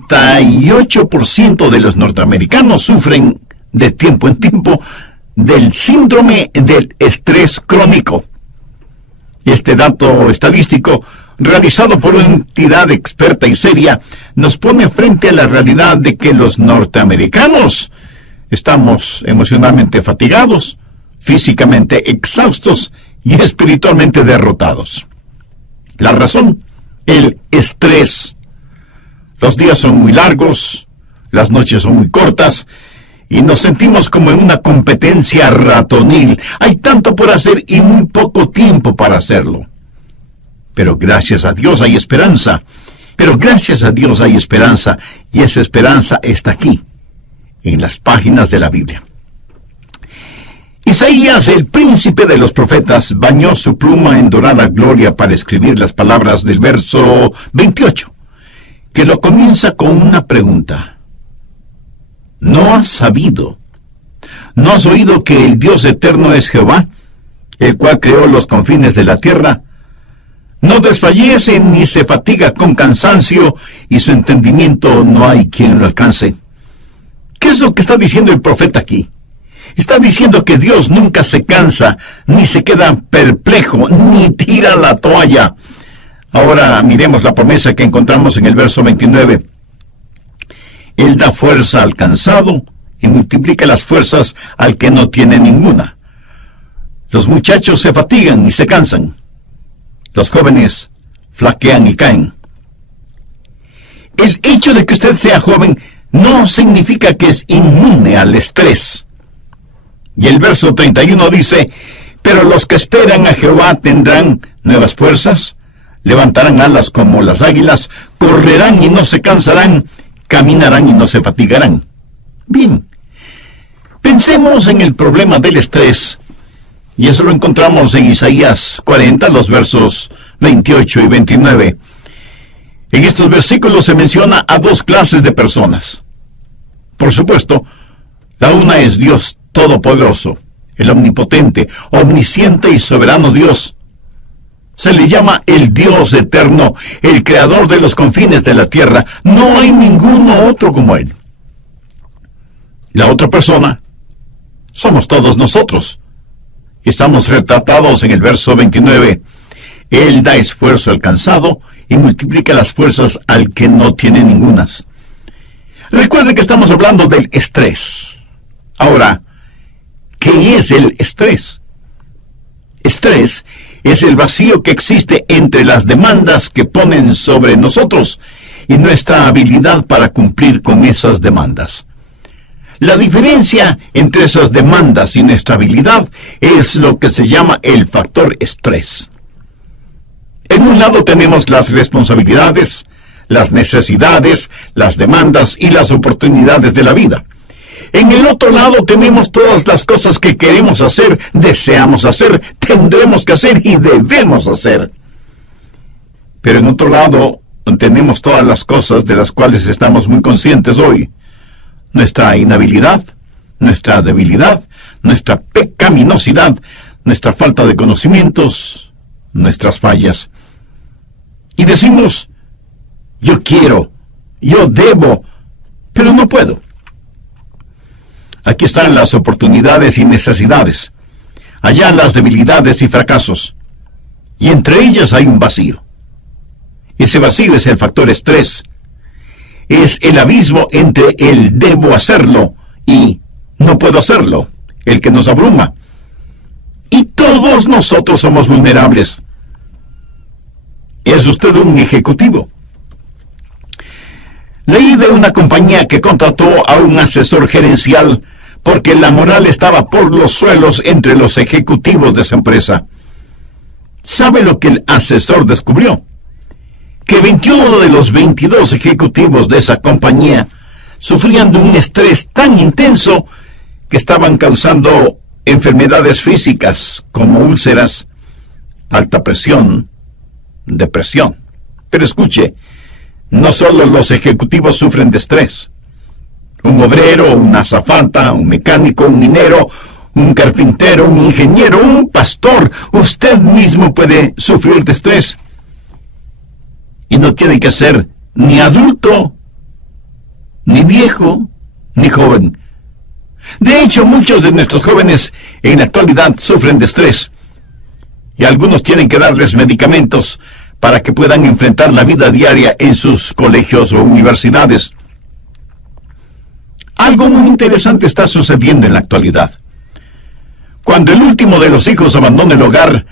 68% de los norteamericanos sufren de tiempo en tiempo del síndrome del estrés crónico. Este dato estadístico, realizado por una entidad experta y seria, nos pone frente a la realidad de que los norteamericanos estamos emocionalmente fatigados, físicamente exhaustos y espiritualmente derrotados. La razón: el estrés. Los días son muy largos, las noches son muy cortas, y nos sentimos como en una competencia ratonil. Hay tanto por hacer y muy poco tiempo para hacerlo. Pero gracias a Dios hay esperanza. Y esa esperanza está aquí, en las páginas de la Biblia. Isaías, el príncipe de los profetas, bañó su pluma en dorada gloria para escribir las palabras del verso 28, que lo comienza con una pregunta. ¿No has sabido? ¿No has oído que el Dios eterno es Jehová, el cual creó los confines de la tierra? No desfallece ni se fatiga con cansancio, y su entendimiento no hay quien lo alcance. ¿Qué es lo que está diciendo el profeta aquí? Está diciendo que Dios nunca se cansa, ni se queda perplejo, ni tira la toalla. Ahora miremos la promesa que encontramos en el verso 29. Él da fuerza al cansado y multiplica las fuerzas al que no tiene ninguna. Los muchachos se fatigan y se cansan. Los jóvenes flaquean y caen. El hecho de que usted sea joven no significa que es inmune al estrés. Y el verso 31 dice: pero los que esperan a Jehová tendrán nuevas fuerzas, levantarán alas como las águilas, correrán y no se cansarán, caminarán y no se fatigarán. Bien, pensemos en el problema del estrés, y eso lo encontramos en Isaías 40, los versos 28 y 29. En estos versículos se menciona a dos clases de personas. Por supuesto, la una es Dios Todopoderoso, el omnipotente, omnisciente y soberano Dios. Se le llama el Dios eterno, el creador de los confines de la tierra. No hay ninguno otro como Él. La otra persona somos todos nosotros. Y estamos retratados en el verso 29. Él da esfuerzo al cansado y multiplica las fuerzas al que no tiene ningunas. Recuerde que estamos hablando del estrés. Ahora, ¿qué es el estrés? Estrés es el vacío que existe entre las demandas que ponen sobre nosotros y nuestra habilidad para cumplir con esas demandas. La diferencia entre esas demandas y nuestra habilidad es lo que se llama el factor estrés. En un lado tenemos las responsabilidades, las necesidades, las demandas y las oportunidades de la vida. En el otro lado tenemos todas las cosas que queremos hacer, deseamos hacer, tendremos que hacer y debemos hacer. Pero en otro lado tenemos todas las cosas de las cuales estamos muy conscientes hoy. Nuestra inhabilidad, nuestra debilidad, nuestra pecaminosidad, nuestra falta de conocimientos, nuestras fallas. Y decimos: yo quiero, yo debo, pero no puedo. Aquí están las oportunidades y necesidades. Allá las debilidades y fracasos. Y entre ellas hay un vacío. Ese vacío es el factor estrés. Es el abismo entre el debo hacerlo y no puedo hacerlo, el que nos abruma. Y todos nosotros somos vulnerables. ¿Es usted un ejecutivo? Leí de una compañía que contrató a un asesor gerencial porque la moral estaba por los suelos entre los ejecutivos de esa empresa. ¿Sabe lo que el asesor descubrió? Que 21 de los 22 ejecutivos de esa compañía sufrían de un estrés tan intenso que estaban causando enfermedades físicas como úlceras, alta presión, depresión. Pero escuche, no solo los ejecutivos sufren de estrés. Un obrero, una azafata, un mecánico, un minero, un carpintero, un ingeniero, un pastor, usted mismo puede sufrir de estrés. Y no tiene que ser ni adulto ni viejo, ni joven. De hecho, muchos de nuestros jóvenes en la actualidad sufren de estrés, y algunos tienen que darles medicamentos para que puedan enfrentar la vida diaria en sus colegios o universidades. Algo muy interesante está sucediendo en la actualidad. Cuando el último de los hijos abandona el hogar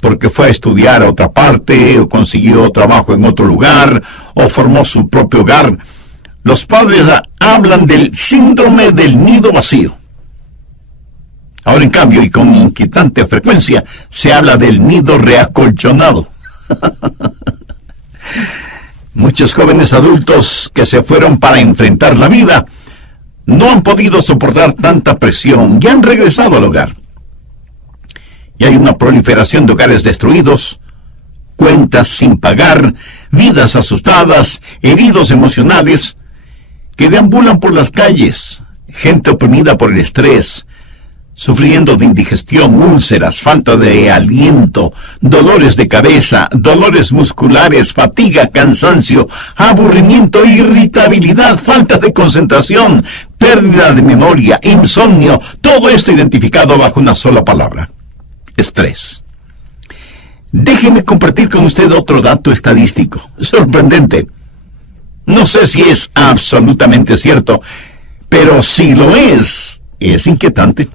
porque fue a estudiar a otra parte, o consiguió trabajo en otro lugar, o formó su propio hogar, los padres hablan del síndrome del nido vacío. Ahora, en cambio, y con inquietante frecuencia, se habla del nido reacolchonado. Muchos jóvenes adultos que se fueron para enfrentar la vida no han podido soportar tanta presión y han regresado al hogar. Y hay una proliferación de hogares destruidos, cuentas sin pagar, vidas asustadas, heridos emocionales, que deambulan por las calles, gente oprimida por el estrés, sufriendo de indigestión, úlceras, falta de aliento, dolores de cabeza, dolores musculares, fatiga, cansancio, aburrimiento, irritabilidad, falta de concentración, pérdida de memoria, insomnio, todo esto identificado bajo una sola palabra: estrés. Déjeme compartir con usted otro dato estadístico, sorprendente. No sé si es absolutamente cierto, pero si lo es inquietante.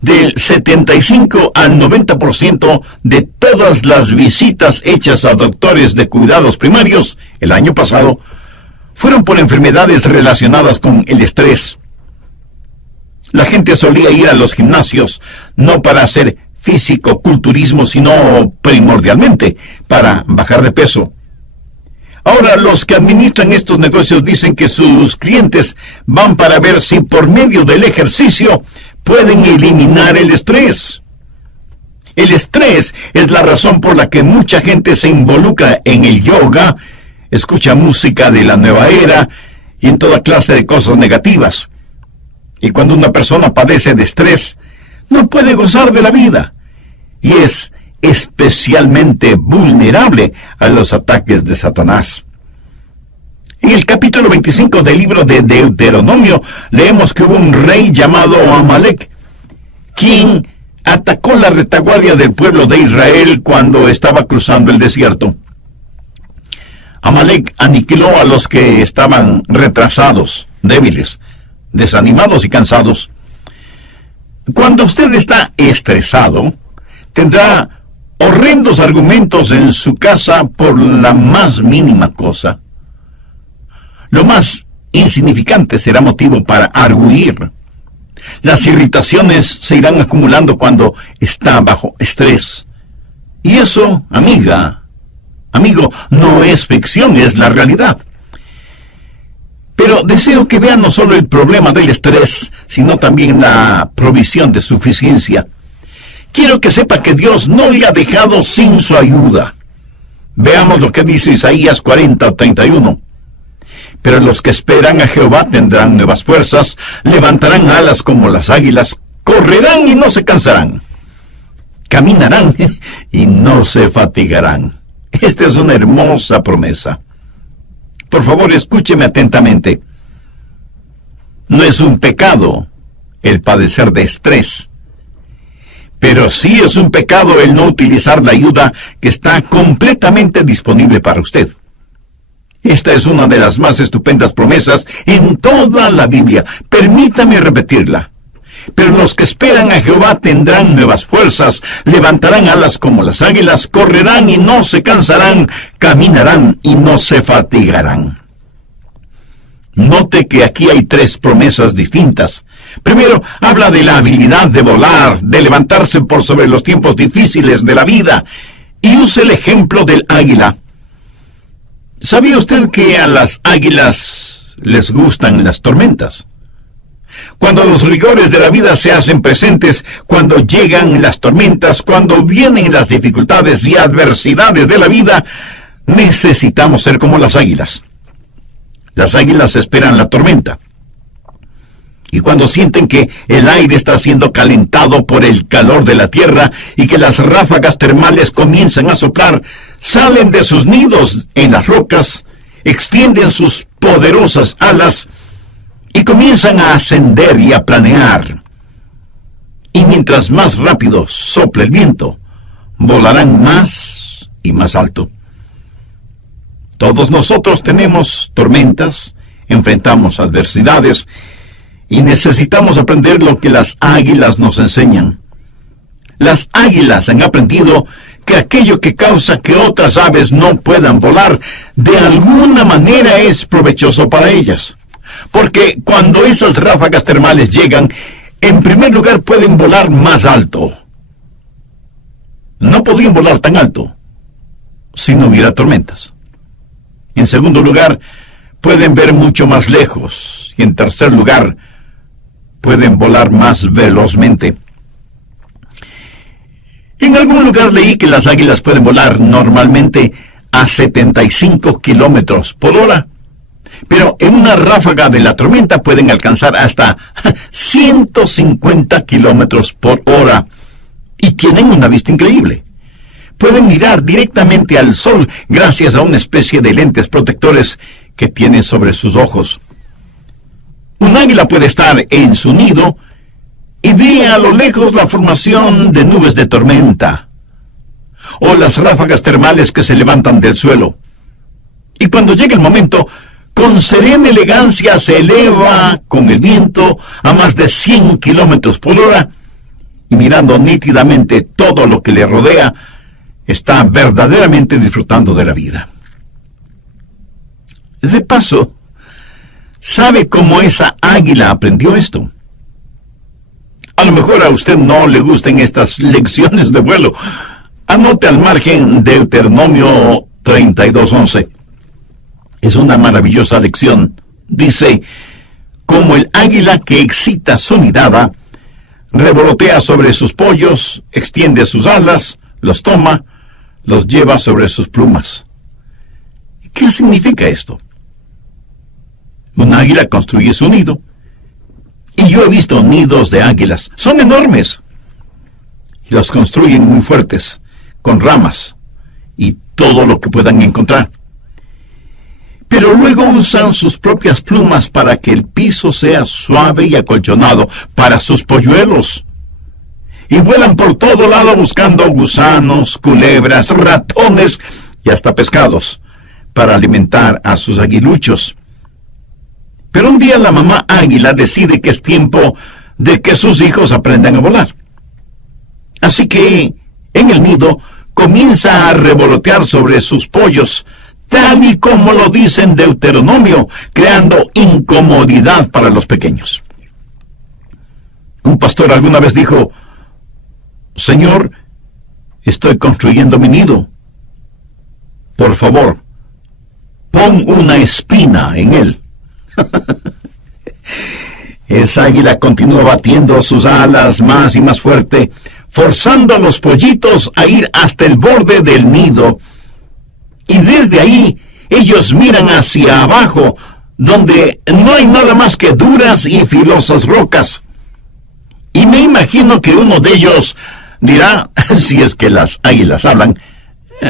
Del 75 al 90% de todas las visitas hechas a doctores de cuidados primarios el año pasado fueron por enfermedades relacionadas con el estrés. La gente solía ir a los gimnasios no para hacer físico-culturismo, sino primordialmente para bajar de peso. Ahora, los que administran estos negocios dicen que sus clientes van para ver si por medio del ejercicio pueden eliminar el estrés. El estrés es la razón por la que mucha gente se involucra en el yoga, escucha música de la nueva era y en toda clase de cosas negativas. Y cuando una persona padece de estrés, no puede gozar de la vida y es especialmente vulnerable a los ataques de Satanás. En el capítulo 25 del libro de Deuteronomio leemos que hubo un rey llamado Amalek, quien atacó la retaguardia del pueblo de Israel cuando estaba cruzando el desierto. Amalek aniquiló a los que estaban retrasados, débiles, desanimados y cansados. Cuando usted está estresado, tendrá horrendos argumentos en su casa por la más mínima cosa. Lo más insignificante será motivo para argüir. Las irritaciones se irán acumulando cuando está bajo estrés. Y eso, amigo, no es ficción, es la realidad. Pero deseo que vean no solo el problema del estrés, sino también la provisión de suficiencia. Quiero que sepa que Dios no le ha dejado sin su ayuda. Veamos lo que dice Isaías 40:31. Pero los que esperan a Jehová tendrán nuevas fuerzas, levantarán alas como las águilas, correrán y no se cansarán, caminarán y no se fatigarán. Esta es una hermosa promesa. Por favor, escúcheme atentamente. No es un pecado el padecer de estrés, pero sí es un pecado el no utilizar la ayuda que está completamente disponible para usted. Esta es una de las más estupendas promesas en toda la Biblia. Permítame repetirla. Pero los que esperan a Jehová tendrán nuevas fuerzas, levantarán alas como las águilas, correrán y no se cansarán, caminarán y no se fatigarán. Note que aquí hay tres promesas distintas. Primero, habla de la habilidad de volar, de levantarse por sobre los tiempos difíciles de la vida, y usa el ejemplo del águila. ¿Sabía usted que a las águilas les gustan las tormentas? Cuando los rigores de la vida se hacen presentes, cuando llegan las tormentas, cuando vienen las dificultades y adversidades de la vida, necesitamos ser como las águilas. Las águilas esperan la tormenta. Y cuando sienten que el aire está siendo calentado por el calor de la tierra y que las ráfagas termales comienzan a soplar, salen de sus nidos en las rocas, extienden sus poderosas alas y comienzan a ascender y a planear. Y mientras más rápido sople el viento, volarán más y más alto. Todos nosotros tenemos tormentas, enfrentamos adversidades y necesitamos aprender lo que las águilas nos enseñan. Las águilas han aprendido que aquello que causa que otras aves no puedan volar, de alguna manera es provechoso para ellas. Porque cuando esas ráfagas termales llegan, en primer lugar pueden volar más alto. No podrían volar tan alto si no hubiera tormentas. En segundo lugar, pueden ver mucho más lejos. Y en tercer lugar, pueden volar más velozmente. En algún lugar leí que las águilas pueden volar normalmente a 75 kilómetros por hora, pero en una ráfaga de la tormenta pueden alcanzar hasta 150 kilómetros por hora y tienen una vista increíble. Pueden mirar directamente al sol gracias a una especie de lentes protectores que tienen sobre sus ojos. Un águila puede estar en su nido y ve a lo lejos la formación de nubes de tormenta o las ráfagas termales que se levantan del suelo. Y cuando llega el momento, con serena elegancia se eleva con el viento a más de 100 kilómetros por hora y mirando nítidamente todo lo que le rodea, está verdaderamente disfrutando de la vida. De paso, ¿sabe cómo esa águila aprendió esto? A lo mejor a usted no le gusten estas lecciones de vuelo. Anote al margen Deuteronomio 32:11. Es una maravillosa lección. Dice, como el águila que excita su nidada, revolotea sobre sus pollos, extiende sus alas, los toma, los lleva sobre sus plumas. ¿Qué significa esto? Un águila construye su nido. Y yo he visto nidos de águilas. Son enormes. Y los construyen muy fuertes, con ramas y todo lo que puedan encontrar. Pero luego usan sus propias plumas para que el piso sea suave y acolchonado para sus polluelos. Y vuelan por todo lado buscando gusanos, culebras, ratones y hasta pescados para alimentar a sus aguiluchos. Pero un día la mamá águila decide que es tiempo de que sus hijos aprendan a volar. Así que, en el nido, comienza a revolotear sobre sus pollos, tal y como lo dice en Deuteronomio, creando incomodidad para los pequeños. Un pastor alguna vez dijo, Señor, estoy construyendo mi nido. Por favor, pon una espina en él. Esa águila continúa batiendo sus alas más y más fuerte, forzando a los pollitos a ir hasta el borde del nido. Y desde ahí, ellos miran hacia abajo, donde no hay nada más que duras y filosas rocas. Y me imagino que uno de ellos dirá, si es que las águilas hablan,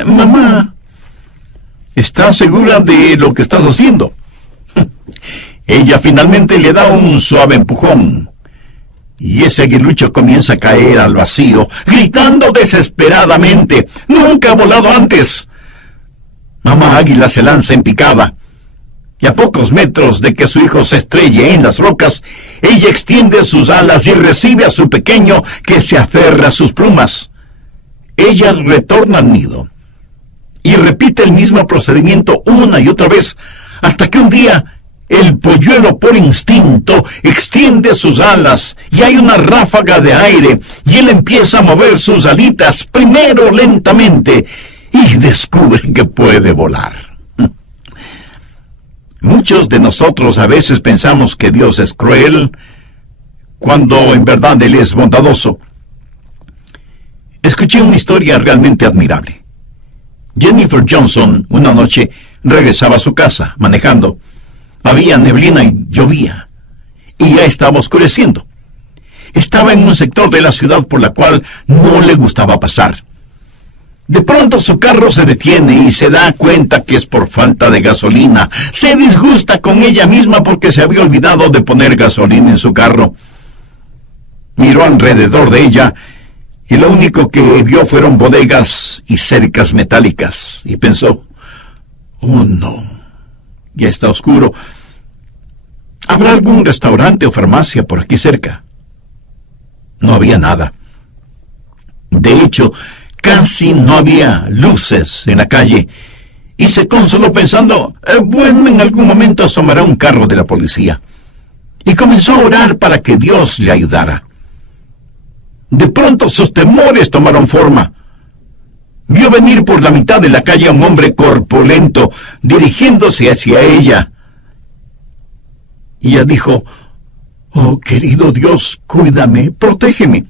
mamá, ¿estás segura de lo que estás haciendo? Ella finalmente le da un suave empujón, y ese aguilucho comienza a caer al vacío, gritando desesperadamente, ¡nunca ha volado antes! Mamá águila se lanza en picada, y a pocos metros de que su hijo se estrelle en las rocas, ella extiende sus alas y recibe a su pequeño que se aferra a sus plumas. Ella retorna al nido, y repite el mismo procedimiento una y otra vez, hasta que un día el polluelo por instinto extiende sus alas y hay una ráfaga de aire y él empieza a mover sus alitas, primero lentamente, y descubre que puede volar. Muchos de nosotros a veces pensamos que Dios es cruel, cuando en verdad Él es bondadoso. Escuché una historia realmente admirable. Jennifer Johnson una noche regresaba a su casa manejando. Había neblina y llovía, y ya estaba oscureciendo. Estaba en un sector de la ciudad por la cual no le gustaba pasar. De pronto su carro se detiene y se da cuenta que es por falta de gasolina. Se disgusta con ella misma porque se había olvidado de poner gasolina en su carro. Miró alrededor de ella y lo único que vio fueron bodegas y cercas metálicas. Y pensó, oh no, ya está oscuro. ¿Habrá algún restaurante o farmacia por aquí cerca? No había nada. De hecho, casi no había luces en la calle, y se consoló pensando, bueno, en algún momento asomará un carro de la policía. Y comenzó a orar para que Dios le ayudara. De pronto sus temores tomaron forma. Vio venir por la mitad de la calle a un hombre corpulento, dirigiéndose hacia ella. Y ella dijo, oh querido Dios, cuídame, protégeme.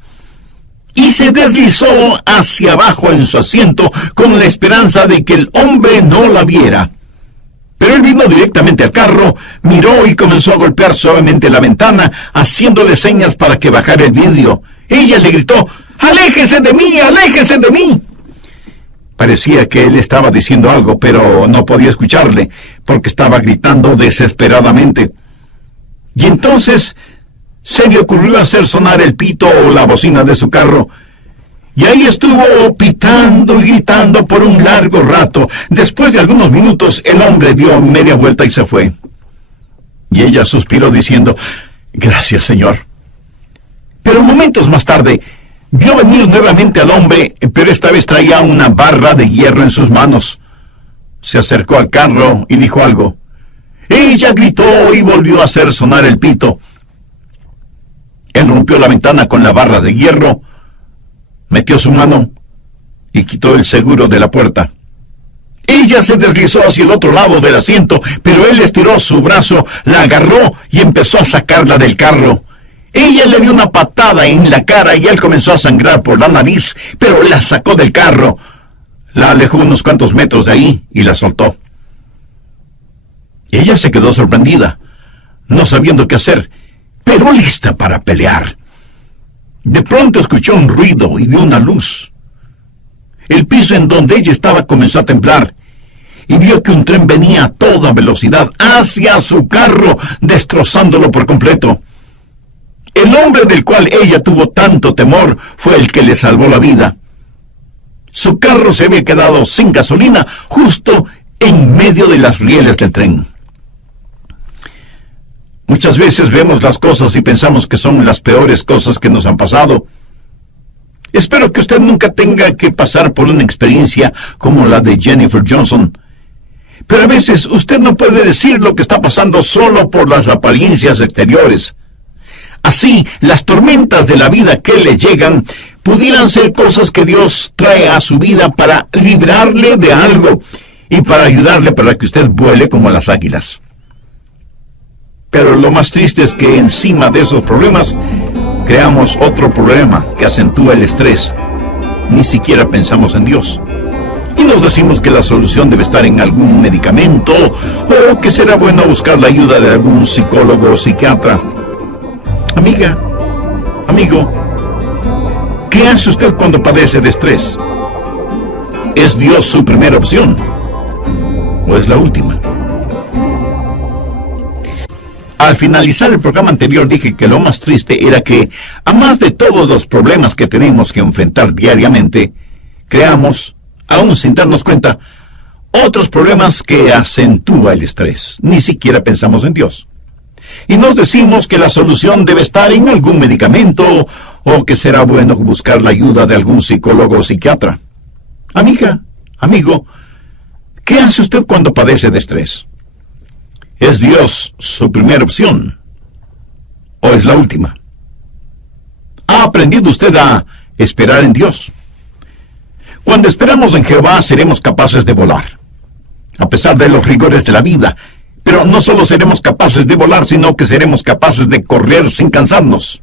Y se deslizó hacia abajo en su asiento con la esperanza de que el hombre no la viera. Pero él vino directamente al carro, miró y comenzó a golpear suavemente la ventana, haciéndole señas para que bajara el vidrio. Ella le gritó, ¡aléjese de mí, aléjese de mí! Parecía que él estaba diciendo algo, pero no podía escucharle, porque estaba gritando desesperadamente. Y entonces se le ocurrió hacer sonar el pito o la bocina de su carro. Y ahí estuvo pitando y gritando por un largo rato. Después de algunos minutos, el hombre dio media vuelta y se fue. Y ella suspiró diciendo, gracias, Señor. Pero momentos más tarde, vio venir nuevamente al hombre, pero esta vez traía una barra de hierro en sus manos. Se acercó al carro y dijo algo. Ella gritó y volvió a hacer sonar el pito. Él rompió la ventana con la barra de hierro, metió su mano y quitó el seguro de la puerta. Ella se deslizó hacia el otro lado del asiento, pero él estiró su brazo, la agarró y empezó a sacarla del carro. Ella le dio una patada en la cara y él comenzó a sangrar por la nariz, pero la sacó del carro. La alejó unos cuantos metros de ahí y la soltó. Ella se quedó sorprendida, no sabiendo qué hacer, pero lista para pelear. De pronto escuchó un ruido y vio una luz. El piso en donde ella estaba comenzó a temblar y vio que un tren venía a toda velocidad hacia su carro, destrozándolo por completo. El hombre del cual ella tuvo tanto temor fue el que le salvó la vida. Su carro se había quedado sin gasolina justo en medio de las rieles del tren. Muchas veces vemos las cosas y pensamos que son las peores cosas que nos han pasado. Espero que usted nunca tenga que pasar por una experiencia como la de Jennifer Johnson. Pero a veces usted no puede decir lo que está pasando solo por las apariencias exteriores. Así, las tormentas de la vida que le llegan pudieran ser cosas que Dios trae a su vida para librarle de algo y para ayudarle para que usted vuele como las águilas. Pero lo más triste es que encima de esos problemas creamos otro problema que acentúa el estrés. Ni siquiera pensamos en Dios. Y nos decimos que la solución debe estar en algún medicamento o que será bueno buscar la ayuda de algún psicólogo o psiquiatra. Amiga, amigo, ¿qué hace usted cuando padece de estrés? ¿Es Dios su primera opción o es la última? Al finalizar el programa anterior dije que lo más triste era que, a más de todos los problemas que tenemos que enfrentar diariamente, creamos, aún sin darnos cuenta, otros problemas que acentúa el estrés. Ni siquiera pensamos en Dios. Y nos decimos que la solución debe estar en algún medicamento o que será bueno buscar la ayuda de algún psicólogo o psiquiatra. Amiga, amigo, ¿qué hace usted cuando padece de estrés? ¿Es Dios su primera opción o es la última? ¿Ha aprendido usted a esperar en Dios? Cuando esperamos en Jehová seremos capaces de volar, a pesar de los rigores de la vida. Pero no solo seremos capaces de volar, sino que seremos capaces de correr sin cansarnos.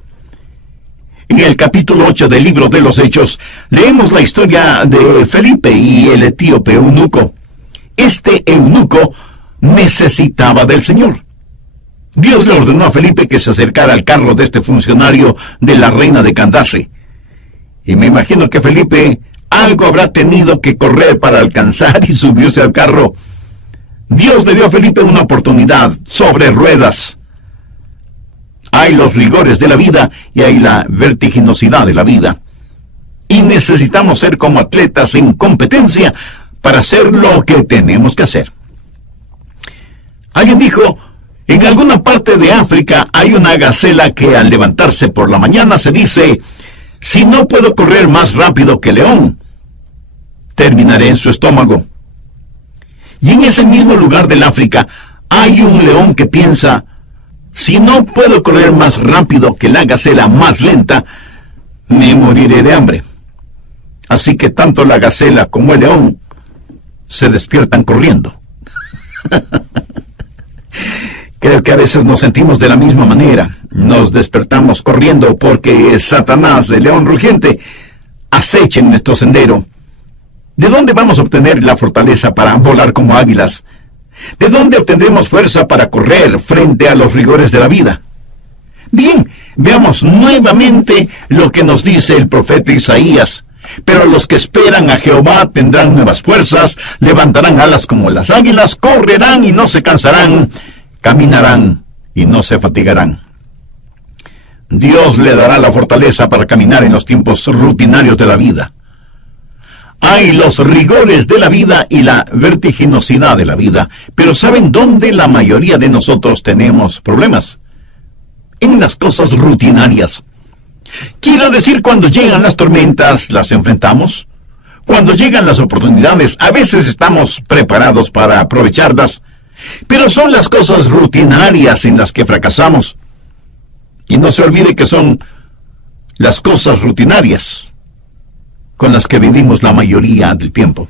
En el capítulo 8 del libro de los Hechos, leemos la historia de Felipe y el etíope eunuco. Este eunuco necesitaba del Señor. Dios le ordenó a Felipe que se acercara al carro de este funcionario de la reina de Candace. Y me imagino que Felipe Algo habrá tenido que correr para alcanzar y subirse al carro. Dios le dio a Felipe una oportunidad sobre ruedas. Hay los rigores de la vida y hay la vertiginosidad de la vida. Y necesitamos ser como atletas en competencia para hacer lo que tenemos que hacer. Alguien dijo, en alguna parte de África hay una gacela que al levantarse por la mañana se dice, si no puedo correr más rápido que el león, terminaré en su estómago. Y en ese mismo lugar del África hay un león que piensa, si no puedo correr más rápido que la gacela más lenta, me moriré de hambre. Así que tanto la gacela como el león se despiertan corriendo. Creo que a veces nos sentimos de la misma manera. Nos despertamos corriendo porque Satanás, el león rugiente, acecha en nuestro sendero. ¿De dónde vamos a obtener la fortaleza para volar como águilas? ¿De dónde obtendremos fuerza para correr frente a los rigores de la vida? Bien, veamos nuevamente lo que nos dice el profeta Isaías. Pero los que esperan a Jehová tendrán nuevas fuerzas, levantarán alas como las águilas, correrán y no se cansarán, caminarán y no se fatigarán. Dios le dará la fortaleza para caminar en los tiempos rutinarios de la vida. Hay los rigores de la vida y la vertiginosidad de la vida, pero ¿saben dónde la mayoría de nosotros tenemos problemas? En las cosas rutinarias. Quiero decir, cuando llegan las tormentas, las enfrentamos. Cuando llegan las oportunidades, a veces estamos preparados para aprovecharlas, pero son las cosas rutinarias en las que fracasamos. Y no se olvide que son las cosas rutinarias con las que vivimos la mayoría del tiempo.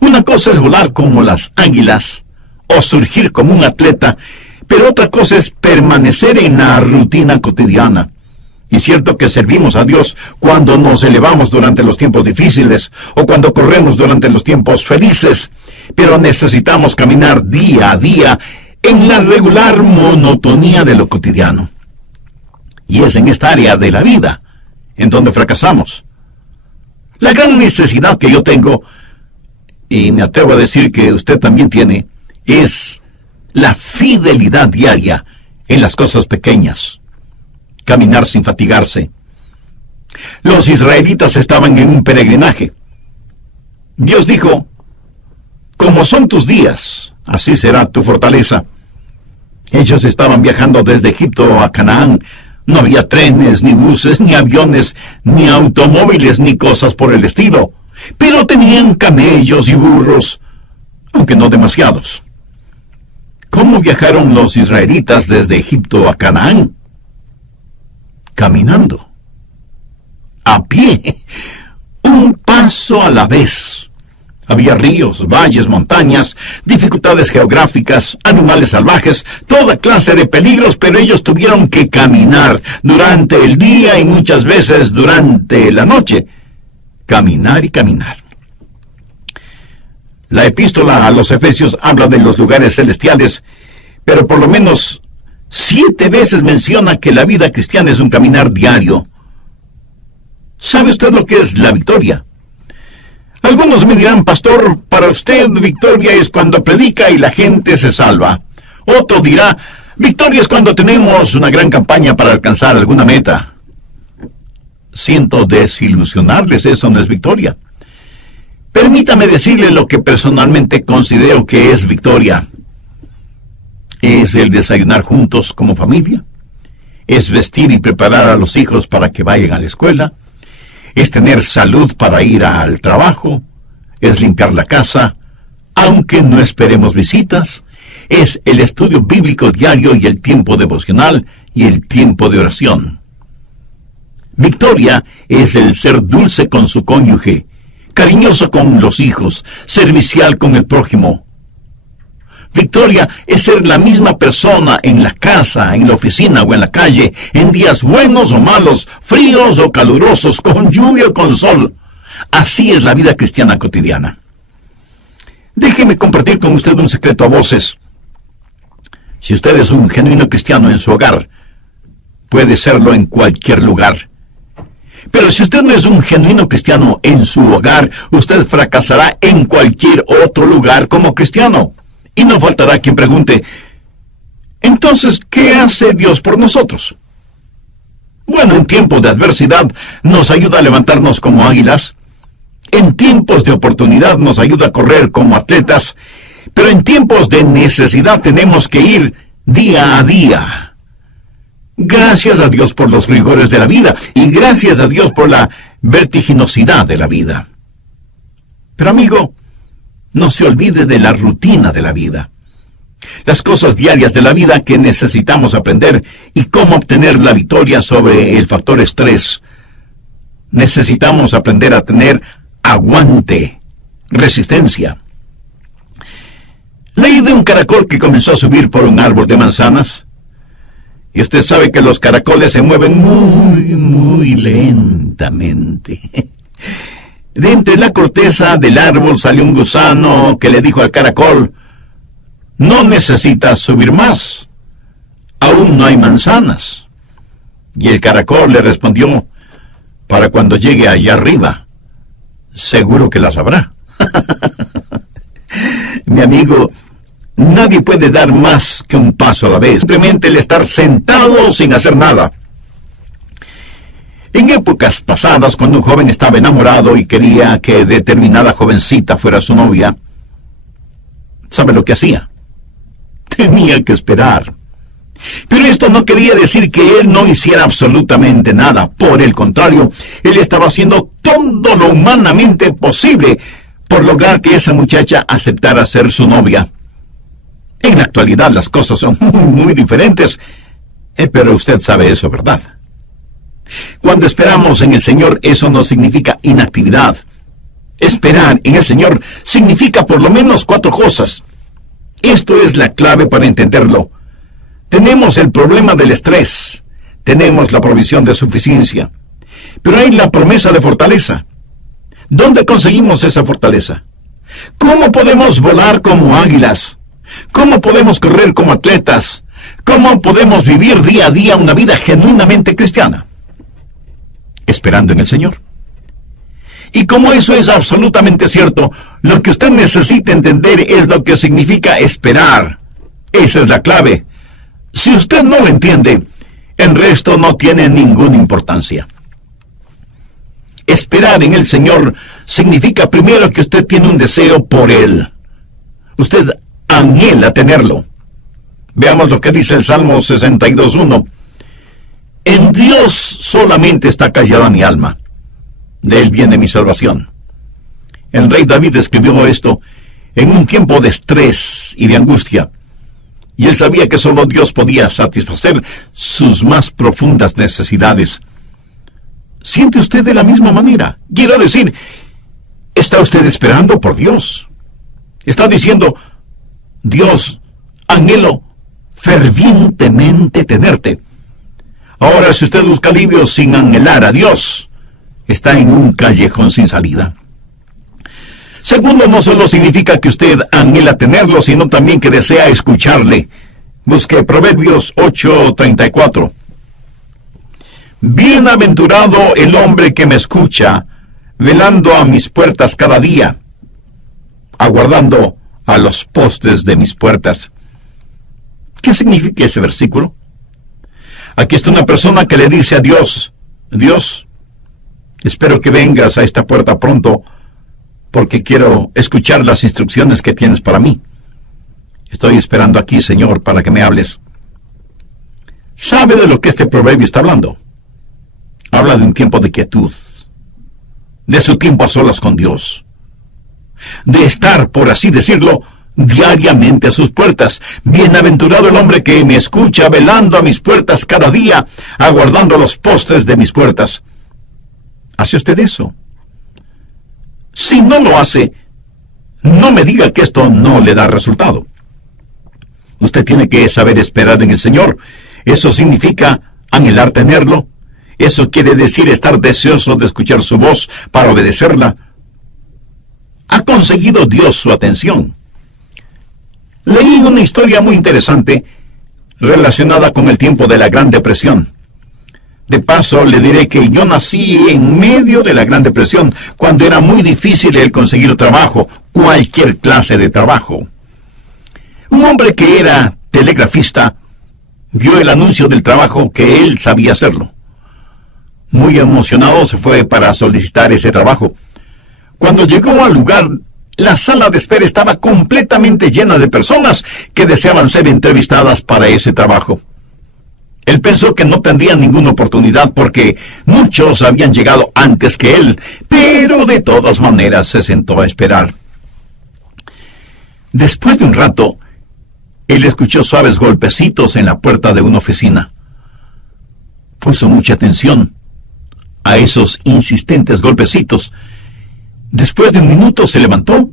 Una cosa es volar como las águilas o surgir como un atleta, pero otra cosa es permanecer en la rutina cotidiana. Y cierto que servimos a Dios cuando nos elevamos durante los tiempos difíciles o cuando corremos durante los tiempos felices, pero necesitamos caminar día a día en la regular monotonía de lo cotidiano. Y es en esta área de la vida en donde fracasamos. La gran necesidad que yo tengo, y me atrevo a decir que usted también tiene, es la fidelidad diaria en las cosas pequeñas. Caminar sin fatigarse. Los israelitas estaban en un peregrinaje. Dios dijo, como son tus días, así será tu fortaleza. Ellos estaban viajando desde Egipto a Canaán. No había trenes, ni buses, ni aviones, ni automóviles, ni cosas por el estilo. Pero tenían camellos y burros, aunque no demasiados. ¿Cómo viajaron los israelitas desde Egipto a Canaán? Caminando. A pie. Un paso a la vez. Había ríos, valles, montañas, dificultades geográficas, animales salvajes, toda clase de peligros, pero ellos tuvieron que caminar durante el día y muchas veces durante la noche. Caminar y caminar. La epístola a los Efesios habla de los lugares celestiales, pero por lo menos 7 veces menciona que la vida cristiana es un caminar diario. ¿Sabe usted lo que es la victoria? Algunos me dirán, pastor, para usted victoria es cuando predica y la gente se salva. Otro dirá, victoria es cuando tenemos una gran campaña para alcanzar alguna meta. Siento desilusionarles, eso no es victoria. Permítame decirle lo que personalmente considero que es victoria. Es el desayunar juntos como familia. Es vestir y preparar a los hijos para que vayan a la escuela. Es tener salud para ir al trabajo. Es limpiar la casa, aunque no esperemos visitas. Es el estudio bíblico diario y el tiempo devocional y el tiempo de oración. Victoria es el ser dulce con su cónyuge, cariñoso con los hijos, servicial con el prójimo. Victoria es ser la misma persona en la casa, en la oficina o en la calle, en días buenos o malos, fríos o calurosos, con lluvia o con sol. Así es la vida cristiana cotidiana. Déjeme compartir con usted un secreto a voces. Si usted es un genuino cristiano en su hogar, puede serlo en cualquier lugar. Pero si usted no es un genuino cristiano en su hogar, usted fracasará en cualquier otro lugar como cristiano. Y no faltará quien pregunte, entonces, ¿qué hace Dios por nosotros? Bueno, en tiempos de adversidad nos ayuda a levantarnos como águilas. En tiempos de oportunidad nos ayuda a correr como atletas. Pero en tiempos de necesidad tenemos que ir día a día. Gracias a Dios por los rigores de la vida y gracias a Dios por la vertiginosidad de la vida. Pero amigo, no se olvide de la rutina de la vida. Las cosas diarias de la vida que necesitamos aprender y cómo obtener la victoria sobre el factor estrés. Necesitamos aprender a tener aguante, resistencia. Leí de un caracol que comenzó a subir por un árbol de manzanas. Y usted sabe que los caracoles se mueven muy lentamente. De entre la corteza del árbol salió un gusano que le dijo al caracol, no necesitas subir más, aún no hay manzanas. Y el caracol le respondió, para cuando llegue allá arriba, seguro que las habrá. Mi amigo, nadie puede dar más que un paso a la vez. Simplemente el estar sentado sin hacer nada. En épocas pasadas, cuando un joven estaba enamorado y quería que determinada jovencita fuera su novia, ¿sabe lo que hacía? Tenía que esperar. Pero esto no quería decir que él no hiciera absolutamente nada. Por el contrario, él estaba haciendo todo lo humanamente posible por lograr que esa muchacha aceptara ser su novia. En la actualidad las cosas son muy diferentes, pero usted sabe eso, ¿verdad? Cuando esperamos en el Señor, eso no significa inactividad. Esperar en el Señor significa por lo menos 4 cosas. Esto es la clave para entenderlo. Tenemos el problema del estrés, tenemos la provisión de suficiencia, pero hay la promesa de fortaleza. ¿Dónde conseguimos esa fortaleza? ¿Cómo podemos volar como águilas? ¿Cómo podemos correr como atletas? ¿Cómo podemos vivir día a día una vida genuinamente cristiana? Esperando en el Señor. Y como eso es absolutamente cierto, lo que usted necesita entender es lo que significa esperar. Esa es la clave. Si usted no lo entiende, el resto no tiene ninguna importancia. Esperar en el Señor significa primero que usted tiene un deseo por Él. Usted anhela tenerlo. Veamos lo que dice el Salmo 62:1. En Dios solamente está callada mi alma. De Él viene mi salvación. El rey David escribió esto en un tiempo de estrés y de angustia. Y él sabía que solo Dios podía satisfacer sus más profundas necesidades. ¿Siente usted de la misma manera? Quiero decir, ¿está usted esperando por Dios? Está diciendo, Dios, anhelo fervientemente tenerte. Ahora, si usted busca alivio sin anhelar a Dios, está en un callejón sin salida. Segundo, no solo significa que usted anhela tenerlo, sino también que desea escucharle. Busque Proverbios 8:34. Bienaventurado el hombre que me escucha, velando a mis puertas cada día, aguardando a los postes de mis puertas. ¿Qué significa ese versículo? Aquí está una persona que le dice a Dios, Dios, espero que vengas a esta puerta pronto, porque quiero escuchar las instrucciones que tienes para mí. Estoy esperando aquí, Señor, para que me hables. ¿Sabe de lo que este proverbio está hablando? Habla de un tiempo de quietud, de su tiempo a solas con Dios, de estar, por así decirlo, diariamente a sus puertas. Bienaventurado el hombre que me escucha, velando a mis puertas cada día, aguardando los postes de mis puertas. ¿Hace usted eso? Si no lo hace, no me diga que esto no le da resultado. Usted tiene que saber esperar en el Señor. Eso significa anhelar tenerlo. Eso quiere decir estar deseoso de escuchar su voz para obedecerla. ¿Ha conseguido Dios su atención? Leí una historia muy interesante relacionada con el tiempo de la Gran Depresión. De paso, le diré que yo nací en medio de la Gran Depresión, cuando era muy difícil el conseguir trabajo, cualquier clase de trabajo. Un hombre que era telegrafista vio el anuncio del trabajo que él sabía hacerlo. Muy emocionado se fue para solicitar ese trabajo. Cuando llegó al lugar, la sala de espera estaba completamente llena de personas que deseaban ser entrevistadas para ese trabajo. Él pensó que no tendría ninguna oportunidad porque muchos habían llegado antes que él, pero de todas maneras se sentó a esperar. Después de un rato, él escuchó suaves golpecitos en la puerta de una oficina. Puso mucha atención a esos insistentes golpecitos. Después de un minuto se levantó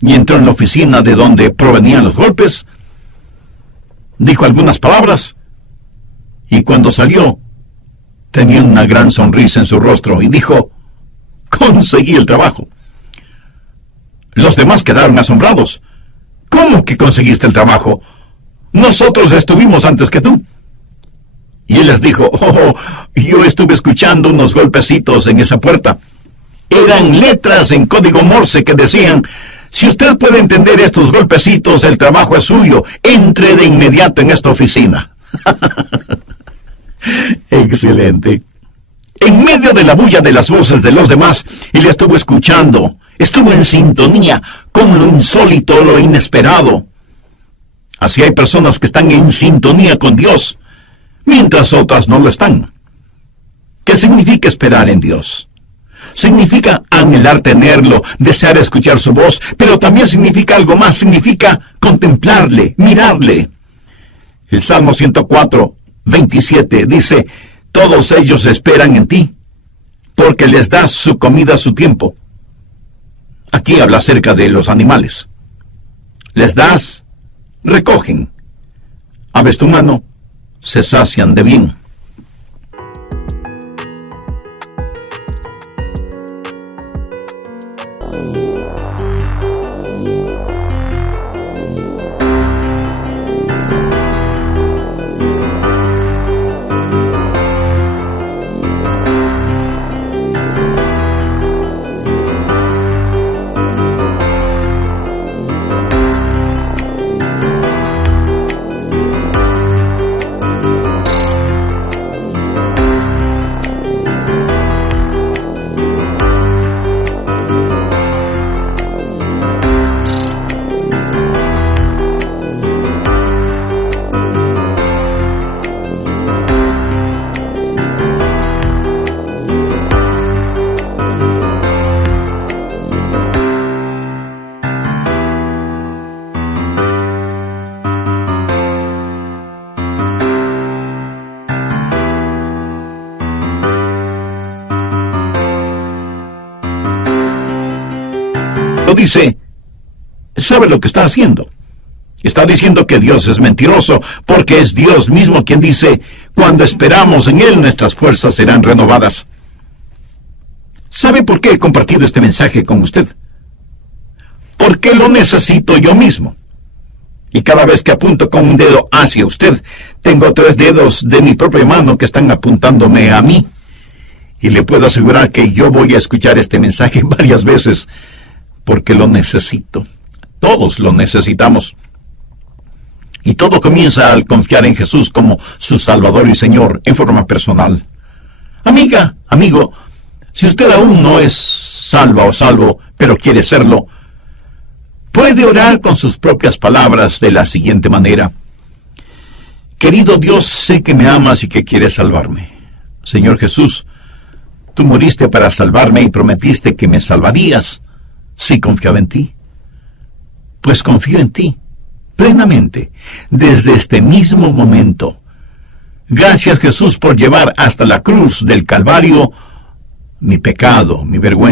y entró en la oficina de donde provenían los golpes. Dijo algunas palabras y cuando salió tenía una gran sonrisa en su rostro y dijo: «Conseguí el trabajo». Los demás quedaron asombrados. «¿Cómo que conseguiste el trabajo? Nosotros estuvimos antes que tú». Y él les dijo: «Oh, yo estuve escuchando unos golpecitos en esa puerta. Eran letras en código Morse que decían: si usted puede entender estos golpecitos, el trabajo es suyo. Entre de inmediato en esta oficina». Excelente. En medio de la bulla de las voces de los demás, él estuvo escuchando, estuvo en sintonía con lo insólito, lo inesperado. Así hay personas que están en sintonía con Dios, mientras otras no lo están. ¿Qué significa esperar en Dios? Significa anhelar tenerlo, desear escuchar su voz, pero también significa algo más, significa contemplarle, mirarle. El Salmo 104, 27 dice: «Todos ellos esperan en ti, porque les das su comida a su tiempo». Aquí habla acerca de los animales. Les das, recogen. Abres tu mano, se sacian de bien. Dice, ¿sabe lo que está haciendo? Está diciendo que Dios es mentiroso, porque es Dios mismo quien dice: cuando esperamos en Él, nuestras fuerzas serán renovadas. ¿Sabe por qué he compartido este mensaje con usted? Porque lo necesito yo mismo. Y cada vez que apunto con un dedo hacia usted, tengo 3 dedos de mi propia mano que están apuntándome a mí. Y le puedo asegurar que yo voy a escuchar este mensaje varias veces, porque lo necesito. Todos lo necesitamos. Y todo comienza al confiar en Jesús como su Salvador y Señor en forma personal. Amiga, amigo, si usted aún no es salva o salvo, pero quiere serlo, puede orar con sus propias palabras de la siguiente manera: Querido Dios, sé que me amas y que quieres salvarme. Señor Jesús, tú moriste para salvarme y prometiste que me salvarías si confiaba en ti. Pues confío en ti, plenamente, desde este mismo momento. Gracias, Jesús, por llevar hasta la cruz del Calvario mi pecado, mi vergüenza.